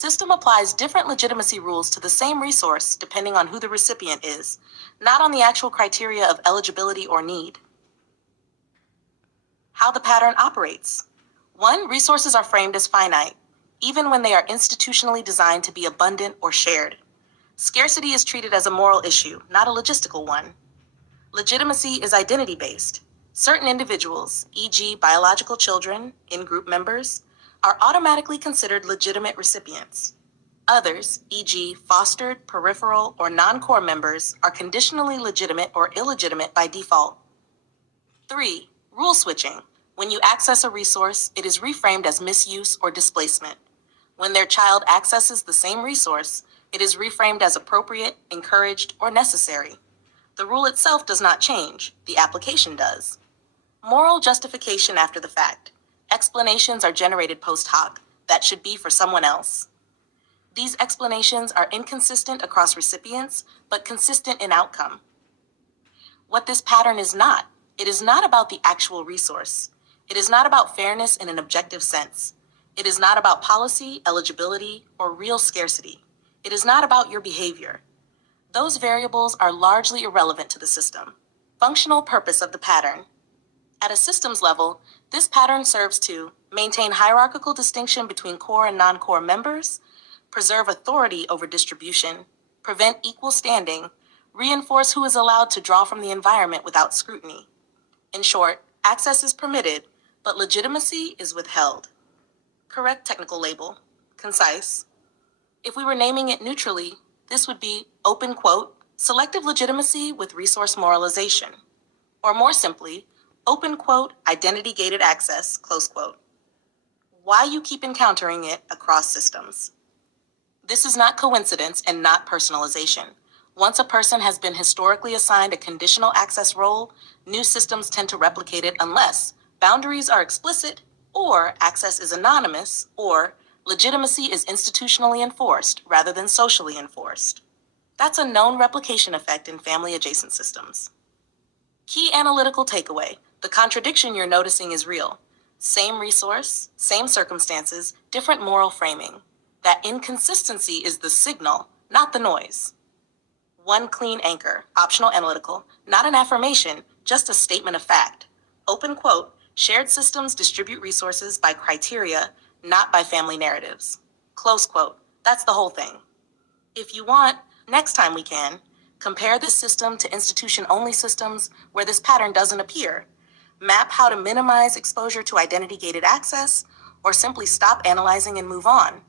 System applies different legitimacy rules to the same resource depending on who the recipient is, not on the actual criteria of eligibility or need. How the pattern operates. 1. Resources are framed as finite, even when they are institutionally designed to be abundant or shared. Scarcity is treated as a moral issue, not a logistical one. Legitimacy is identity-based. Certain individuals, e.g. biological children, in-group members, are automatically considered legitimate recipients. Others, e.g. fostered, peripheral, or non-core members, are conditionally legitimate or illegitimate by default. 3. Rule switching. When you access a resource, it is reframed as misuse or displacement. When their child accesses the same resource, it is reframed as appropriate, encouraged, or necessary. The rule itself does not change, the application does. Moral justification after the fact. Explanations are generated post hoc, that should be for someone else. These explanations are inconsistent across recipients, but consistent in outcome. What this pattern is not, it is not about the actual resource. It is not about fairness in an objective sense. It is not about policy, eligibility, or real scarcity. It is not about your behavior. Those variables are largely irrelevant to the system. Functional purpose of the pattern. At a systems level, this pattern serves to maintain hierarchical distinction between core and non-core members, preserve authority over distribution, prevent equal standing, reinforce who is allowed to draw from the environment without scrutiny. In short, access is permitted, but legitimacy is withheld. Correct technical label. Concise. If we were naming it neutrally, this would be, open quote, selective legitimacy with resource moralization. Or more simply, open quote, identity-gated access, close quote. Why you keep encountering it across systems. This is not coincidence and not personalization. Once a person has been historically assigned a conditional access role, new systems tend to replicate it unless boundaries are explicit, or access is anonymous, or legitimacy is institutionally enforced rather than socially enforced. That's a known replication effect in family-adjacent systems. Key analytical takeaway. The contradiction you're noticing is real. Same resource, same circumstances, different moral framing. That inconsistency is the signal, not the noise. One clean anchor, optional analytical, not an affirmation, just a statement of fact. Open quote, shared systems distribute resources by criteria, not by family narratives. Close quote. That's the whole thing. If you want, next time we can, compare this system to institution-only systems where this pattern doesn't appear. Map how to minimize exposure to identity-gated access, or simply stop analyzing and move on.